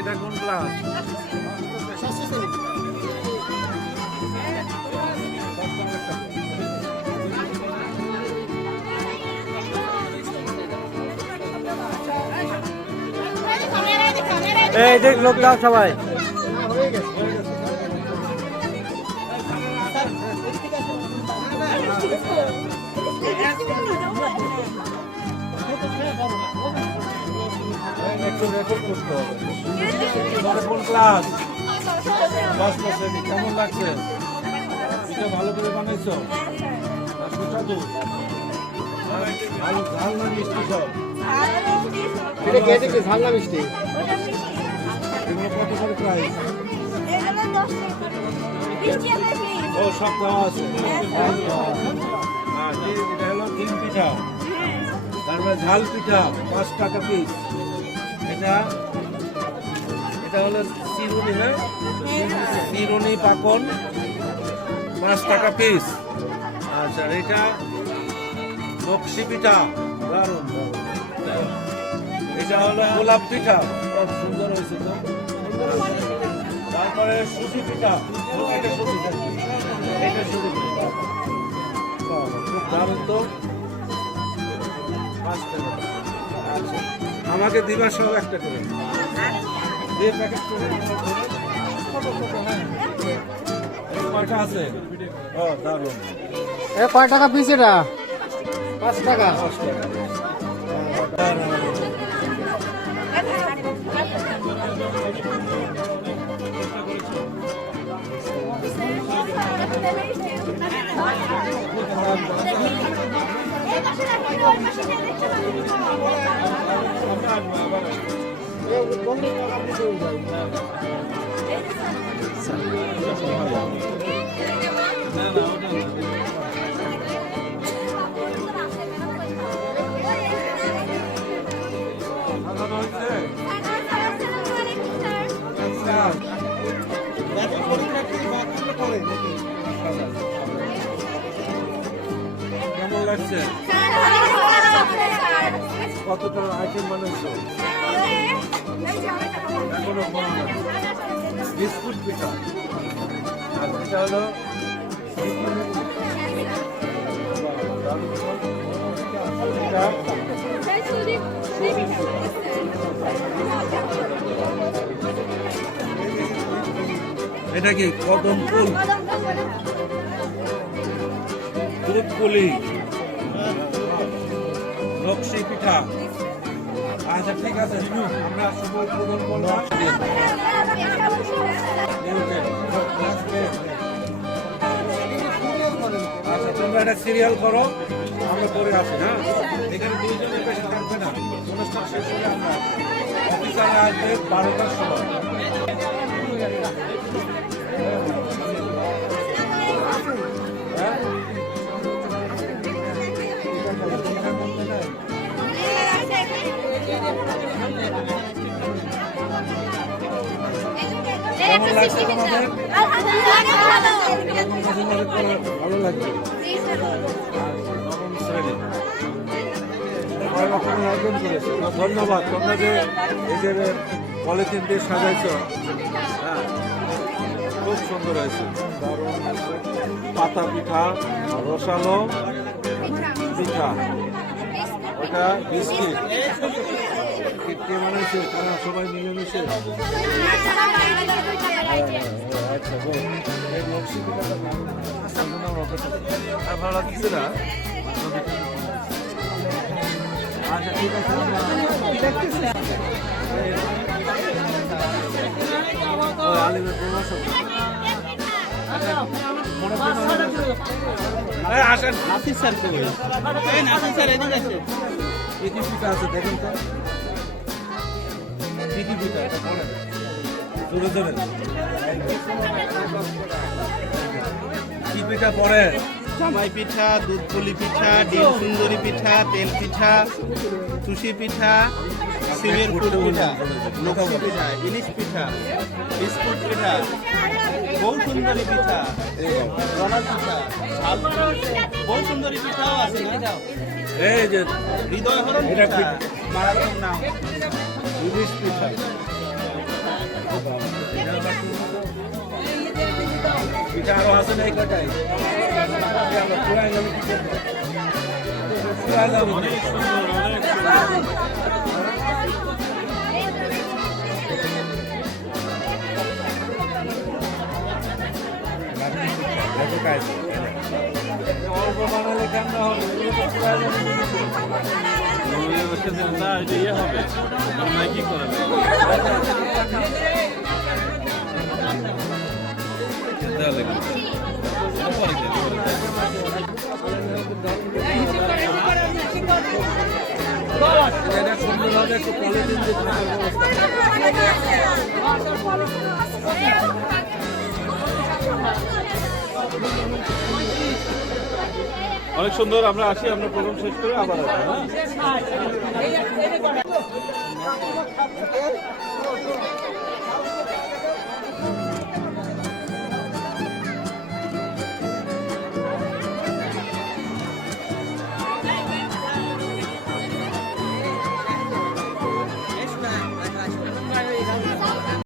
এটা কোন ক্লাস এই দেখ লোক সবাই। একটু রেকর্ড করতে হবে। তোমার কোন ক্লাস ষষ্ঠ শ্রেণি কেমন লাগছে? এটা ভালো করে বানাইছো? সুস্বাদু? ভালো ঝাল না মিষ্টি সব? এটা কে দেখছে? ঝালনা মিষ্টি? এগুলো কত করে প্রাইস ও সব দেওয়া আছে। হ্যাঁ, এটা হলো ডিম পিঠা। তারপরে ঝাল পিঠা পাঁচ টাকা পিস এটা এটা হলো চিরুনি না চিরুনি পাকন, পাঁচ টাকা পিস আচ্ছা এটা বক্সি পিঠা। এটা হলো গোলাপ পিঠা। খুব সুন্দর হয়েছে তো। তারপরে সুজি পিঠা। এটা সুজি এটা সুজি পিঠা। খুব তো। পাঁচ টাকা। আমাকে দিবার সব একটা করে। দিয়ে প্যাকেট করে ছোট ছোট হ্যাঁ। কয়টা আছে? ও দারুণ। এ কয় টাকা পিস এটা? পাঁচ টাকা। পাঁচ টাকা। না লাগছে কতটা আইটেম বানাইছো? এখনও বিস্কুট পিঠা। আর এটা হলো এটা কি কদম ফুল দুধ নকশি পিঠা। আচ্ছা ঠিক আছে আমরা শুভ উদ্বোধন করলাম। আচ্ছা তোমরা এটা সিরিয়াল করো আমরা করে আসি হ্যাঁ এখানে দুইজনের বেশি থাকবে না। অনুষ্ঠান শেষ হলে আমরা অফিসারে আসবে বারোটার সময়। ভালো লাগছে ধন্যবাদ তোমরা যে যে পলিথিন দিয়ে সাজাইছ খুব সুন্দর হয়েছে। পাতা পিঠা রসালো পিঠা ওটা বিস্কিট কিটকে বানাইছে তারা সবাই মিলেমিশে আচ্ছা আমরা অপেক্ষা করছি। আর ভালো লাগছে না? আচ্ছা ঠিক আছে? আসেন। নাসির স্যার কই নাসির স্যার এদিকে আছে কি কি আছে দেখেন তো। কি কি পিঠা এটা জোরে জোরে। কি পিঠা পরে? জামাই পিঠা দুধ পুলি পিঠা ডিম সুন্দরী পিঠা তেল পিঠা সিমের পুর পিঠা লক্ষ্মী পিঠা ইলিশ পিঠা বিস্কুট পিঠা বউ সুন্দরী পিঠা রনা পিঠা ঝাল সুন্দরী পিঠাও আছে না? এই যে হৃদয় হরণ এটা। মারাত্মক নাম ইলিশ পিঠা পিঠা আরও আছে না এই কটাই পুরাই গেল? পুরাই গেল। অল্প বানালে কেমন হবে এগুলো পুরাই যাবে। এটা সুন্দরভাবে একটু পলিথিন ব্যবস্থা অনেক সুন্দর আমরা আসি আমরা প্রোগ্রাম শেষ করে আবার আসব